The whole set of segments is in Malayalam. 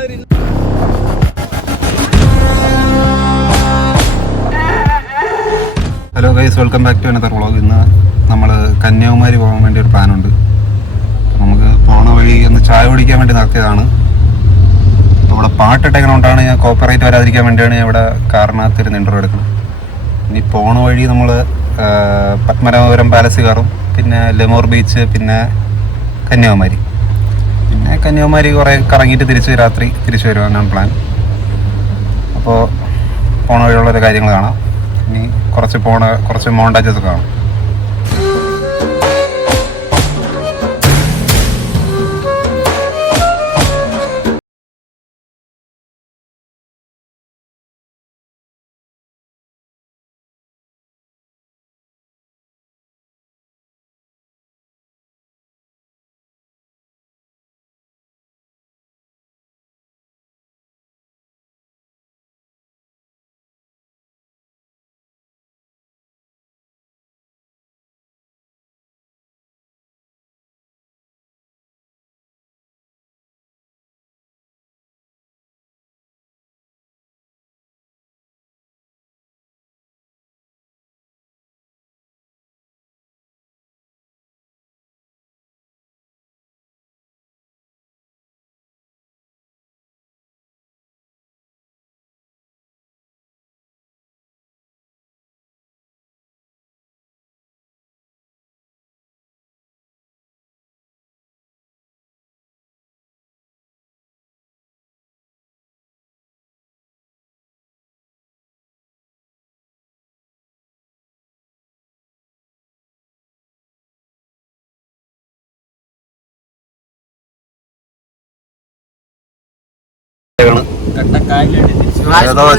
Hello guys, welcome back to another vlog. ഇന്ന് നമ്മൾ കന്യാകുമാരി പോകാൻ വേണ്ടി ഒരു പ്ലാനുണ്ട്. നമുക്ക് പോണ വഴി ഒന്ന് ചായ കുടിക്കാൻ വേണ്ടി നടത്തിയതാണ്. ഇവിടെ പാട്ടിട്ടേക്കണോണ്ടാണ് ഞാൻ കോപ്പറേറ്റ് വരാതിരിക്കാൻ വേണ്ടിയാണ് ഞാൻ ഇവിടെ കാറിനകത്തിരുന്ന് ഇൻ്റർവ്യൂ എടുക്കുന്നത്. ഇനി പോണ വഴി നമ്മൾ പത്മനാഭപുരം പാലസ് കയറും, പിന്നെ ലെമോർ ബീച്ച്, പിന്നെ കന്യാകുമാരി കുറേ കറങ്ങിയിട്ട് രാത്രി തിരിച്ചു വരുവാനാണ് പ്ലാൻ. അപ്പോൾ പോണ വഴിയുള്ളൊരു കാര്യങ്ങൾ കാണാം. ഇനി കുറച്ച് മോണ്ടാജസ് ഒക്കെ കാണാം.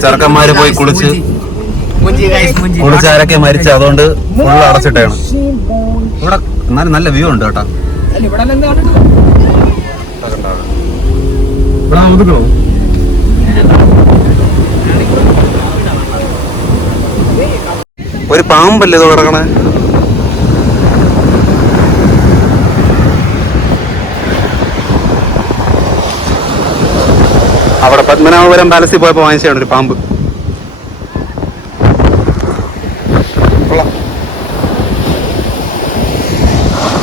ചെറുക്കന്മാര് പോയി കുളിച്ചാരൊക്കെ മരിച്ച, അതുകൊണ്ട് ഫുള്ള് അടച്ചിട്ടാണ്. ഇവിടെ എന്നാലും നല്ല വ്യൂ ഉണ്ട് കേട്ടോ. ഒരു പാമ്പല്ലേ ഇത് കിടക്കണേ. അവിടെ പത്മനാഭപുരം പാലസിൽ പോയപ്പോൾ വാങ്ങിച്ചാണ് ഒരു പാമ്പ്.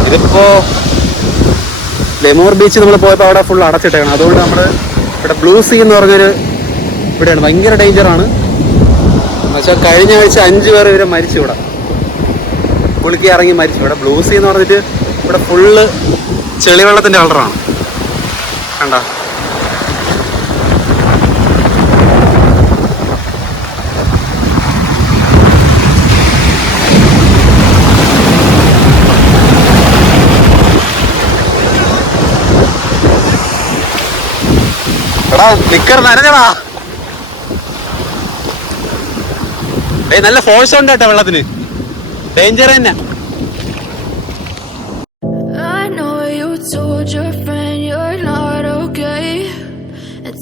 ഇതിപ്പോ ലെമോർ ബീച്ച് നമ്മൾ പോയപ്പോൾ അവിടെ ഫുൾ അടച്ചിട്ടാണ്. അതുകൊണ്ട് നമ്മൾ ഇവിടെ ബ്ലൂ സീ എന്ന് പറഞ്ഞൊരു ഇവിടെയാണ്, ഭയങ്കര ഡേഞ്ചറാണ്. എന്നുവെച്ചാൽ കഴിഞ്ഞ ആഴ്ച 5 പേർ ഇവരെ മരിച്ചു. ഇവിടെ കുളിക്കി ഇറങ്ങി മരിച്ചു. ഇവിടെ ബ്ലൂ സീ എന്ന് പറഞ്ഞിട്ട് ഇവിടെ ഫുള്ള് ചെളിവെള്ളത്തിൻ്റെ കളറാണ്. കണ്ട നിക്കർ നനഞ്ഞടാ. നല്ല ഫോഴ്സ് ഉണ്ട് കേട്ടോ വെള്ളത്തിന്, ഡേഞ്ചർ തന്നെ.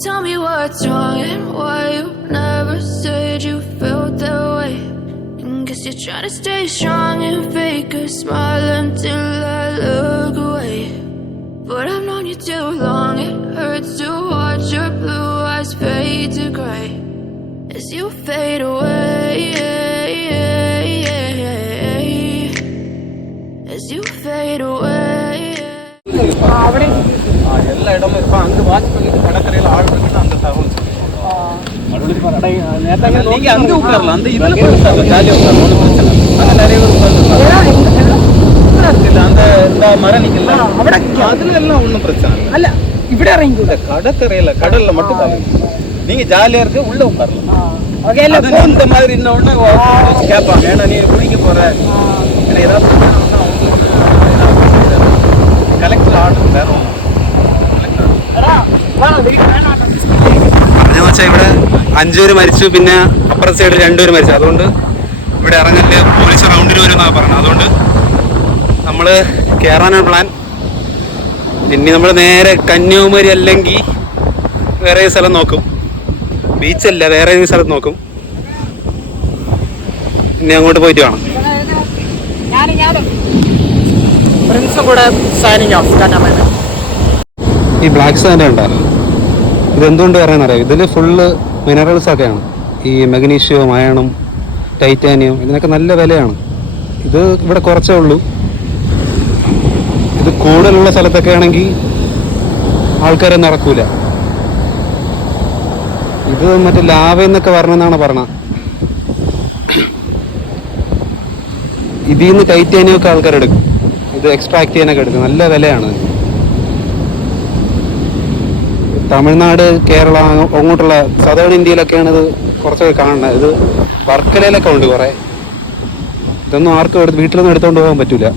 Tell me what's wrong and why you never said you felt that way. Guess you're trying to stay strong and fake a smile until I look away. But I've known you too long, it hurts to watch your blue eyes fade to grey as you fade away, as you fade away. எல்லா இடமும் இருப்பான். அங்கே வாட்ச் பண்ணிட்டு கடற்கரையில் ஆள் பண்ணிட்டு அந்த தகவல் நீங்க அங்கே உட்காரலாம். அந்த இதில் ஜாலியாக உட்காரலாம், ஒன்றும் பிரச்சனை. அங்கே நிறைய பேர் உட்கார்ந்து அந்த இந்த மரம் நிக்கல அதுல எல்லாம் ஒன்றும் பிரச்சனை இல்லை. இப்படி இறங்கி கடற்கரையில் கடல்ல மட்டும் தான் நீங்க ஜாலியா இருக்கு, உள்ள உட்காரலாம். இந்த மாதிரி இன்னொன்னு கேட்பாங்க, ஏன்னா நீ குளிக்க போற ஏதாவது கலெக்டர் ஆர்டர் வேற ഇവിടെ 5 പേര് മരിച്ചു, പിന്നെ അപ്പുറത്തെ സൈഡിൽ 2 പേര് മരിച്ചു. അതുകൊണ്ട് ഇവിടെ ഇറങ്ങല് പോലീസ് റൗണ്ടിന് വരുമെന്നാണ് പറഞ്ഞത്. അതുകൊണ്ട് നമ്മൾ കയറാനാണ് പ്ലാൻ. ഇനി നമ്മൾ നേരെ കന്യാകുമാരി അല്ലെങ്കിൽ വേറെ സ്ഥലം നോക്കും. ബീച്ചല്ല, വേറെ ഏതെങ്കിലും സ്ഥലത്ത് നോക്കും. ഇനി അങ്ങോട്ട് പോയിട്ട് കാണാം. ഈ ബ്ലാക്ക് സാൻഡ് ഉണ്ടോ? ഇതെന്തുകൊണ്ട് പറയാനറിയാം, ഇതിൽ ഫുള്ള് മിനറൽസ് ഒക്കെയാണ്. ഈ മഗ്നീഷ്യം, അയണും ടൈറ്റാനിയം ഇതിനൊക്കെ നല്ല വിലയാണ്. ഇത് ഇവിടെ കുറച്ചേ ഉള്ളൂ. ഇത് കൂടുതലുള്ള സ്ഥലത്തൊക്കെ ആണെങ്കിൽ ആൾക്കാരെ നടക്കൂല. ഇത് മറ്റേ ലാവെന്നൊക്കെ വരണമെന്നാണ് പറഞ്ഞത്. ഇതിൽ നിന്ന് ടൈറ്റാനിയം ഒക്കെ ആൾക്കാരെടുക്കും. ഇത് എക്സ്ട്രാക്ട് ചെയ്യാനൊക്കെ എടുക്കും. നല്ല വിലയാണ്. തമിഴ്നാട്, കേരള അങ്ങോട്ടുള്ള സദേൺ ഇന്ത്യയിലൊക്കെയാണ് ഇത് കുറച്ചൊക്കെ കാണുന്നത്. ഇത് വർക്കലയിലൊക്കെ ഉണ്ട് കുറേ. ഇതൊന്നും ആർക്കും വീട്ടിലൊന്നും എടുത്തുകൊണ്ട് പോകാൻ പറ്റൂല.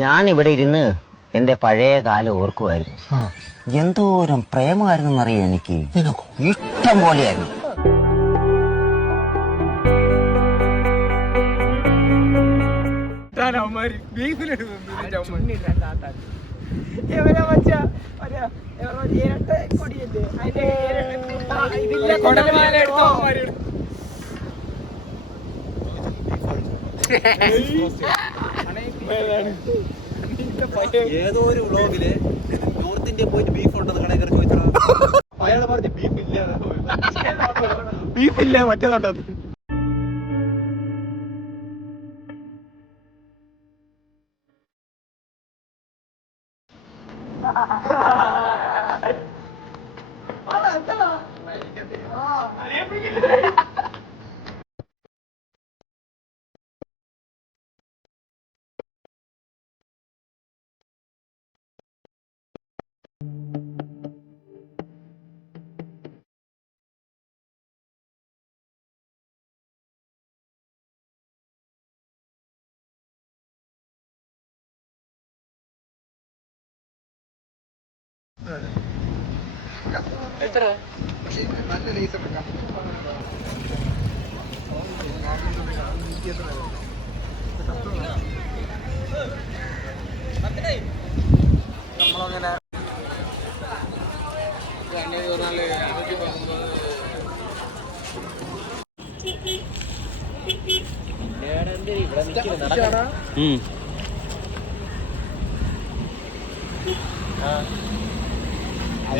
ഞാൻ ഇവിടെ ഇരുന്ന് എന്റെ പഴയ കാലം ഓർക്കുമായിരുന്നു. എന്തോരം പ്രേമമായിരുന്നു എന്നറിയാം എനിക്ക്. ഇഷ്ടം പോലെയായിരുന്നു. ഏതോ ഒരു വ്ളോഗില് നോർത്ത് ഇന്ത്യ പോയിട്ട് ബീഫ് ഉണ്ടെന്ന് കടയിൽ കയറി ചോദിച്ചാൽ അയാൾ പറഞ്ഞു ബീഫില്ല മറ്റേതോട്ടത്.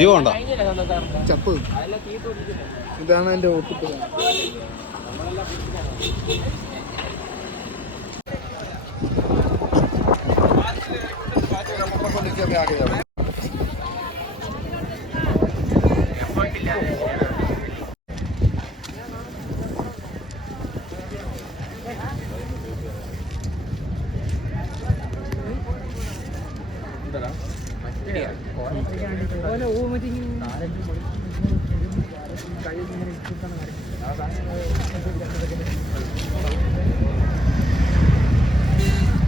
ജീവ ഉണ്ടോ? ചപ്പ് ഇതാണ് എന്റെ ഓട്ടിപ്പ്.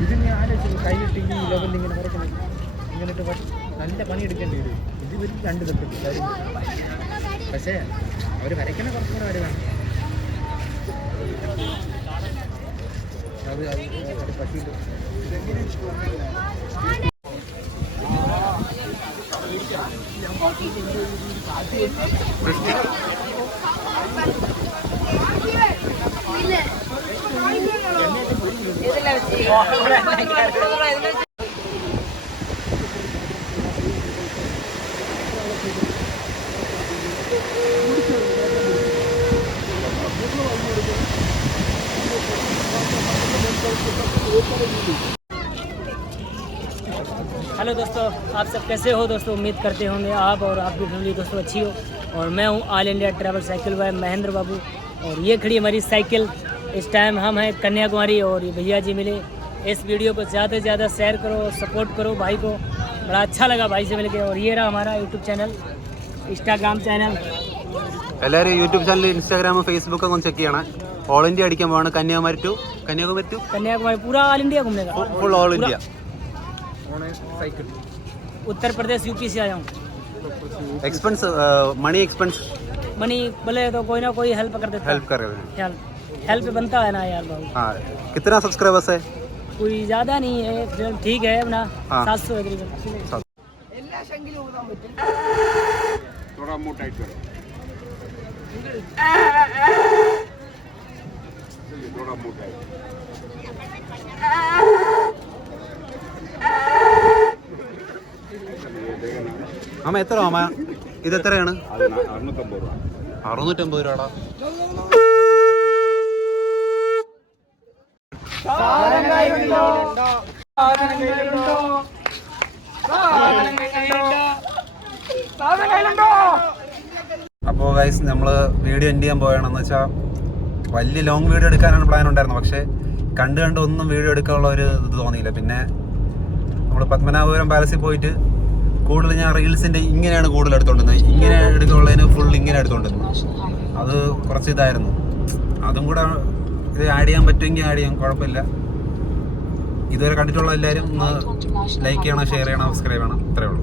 ഇതിന് ആലോചിച്ചു കൈയിട്ടി ഈ ലെവലിൽ ഇങ്ങനെ വരക്കണം. ഇങ്ങനെട്ട് നല്ല പണിയെടുക്കേണ്ടി വരും. ഇത് വരും 2 തട്ടിട്ട് കാര്യം. പക്ഷേ അവർ വരയ്ക്കണ കുറച്ചും കൂടെ വരെ വേണം. അത് പറ്റിയിട്ട് हेलो दोस्तों, आप सब कैसे हो दोस्तों? उम्मीद करते होंगे आप और आपकी फैमिली दोस्तों अच्छी हो। और मैं हूं all India travel cycle by Mahendra Babu. और ये खड़ी हमारी साइकिल। इस टाइम हम हैं कन्याकुमारी और ये भैया जी मिले। इस वीडियो को ज़्यादा से ज़्यादा शेयर करो, सपोर्ट करो भाई को। बड़ा अच्छा लगा भाई से मिलकर। और ये रहा हमारा यूट्यूब चैनल, इंस्टाग्राम चैनल। എല്ലാവരും യൂട്യൂബ് ചാനൽ, ഇൻസ്റ്റാഗ്രാം, ഫേസ്ബുക്ക് ഒക്കെ ഒന്ന് ചെക്ക് ചെയ്യണം. ഓൾ ഇന്ത്യ അടിക്കാൻ പോവാണ്. കന്യാകുമാരി ടു कन्याकुमारी पूरा ऑल इंडिया घूमने का। Full all India. Cycle Uttar Pradesh UP से आया हूँ। एक्सपेंस मनी एक्सपेंस मनी बोले तो कोई ना कोई हेल्प कर देता है। हेल्प कर रहे हैं. हेल्प हेल्प बनता है ना यार बहुत। हाँ, कितना सब्सक्राइबर्स है? कोई ज़्यादा नहीं है, ठीक है अपना हाँ। 700 है तकरीबन। थोड़ा मुंह टाइट करो, थोड़ा मुंह टाइट। അമ്മ എത്ര അമ്മ ഇത് എത്രയാണ്? 650 രൂപടാ. അപ്പോൾ ഗൈസ് നമ്മൾ വീഡിയോ എൻഡ് ചെയ്യാൻ പോവുകയാണെന്ന് വെച്ചാൽ വലിയ ലോങ് വീഡിയോ എടുക്കാനാണ് പ്ലാൻ ഉണ്ടായിരുന്നത്. പക്ഷേ കണ്ട് ഒന്നും വീഡിയോ എടുക്കാനുള്ള ഒരു ഇത് തോന്നിയില്ല. പിന്നെ നമ്മൾ പത്മനാഭപുരം പാലസിൽ പോയിട്ട് കൂടുതൽ ഞാൻ റീൽസിൻ്റെ ഇങ്ങനെയാണ് കൂടുതൽ എടുത്തോണ്ടിരുന്നത്. ഇങ്ങനെ എടുക്കാനുള്ളതിന് ഫുൾ ഇങ്ങനെ എടുത്തോണ്ടിരുന്നു. അത് കുറച്ച് ഇതായിരുന്നു. അതും കൂടെ ഇത് ആഡ് ചെയ്യാൻ പറ്റുമെങ്കിൽ ആഡ് ചെയ്യാം, കുഴപ്പമില്ല. ഇതുവരെ കണ്ടിട്ടുള്ള എല്ലാവരും ഒന്ന് ലൈക്ക് ചെയ്യണം, ഷെയർ ചെയ്യണം, സബ്സ്ക്രൈബ് ചെയ്യണം. ഇത്രയേ ഉള്ളൂ.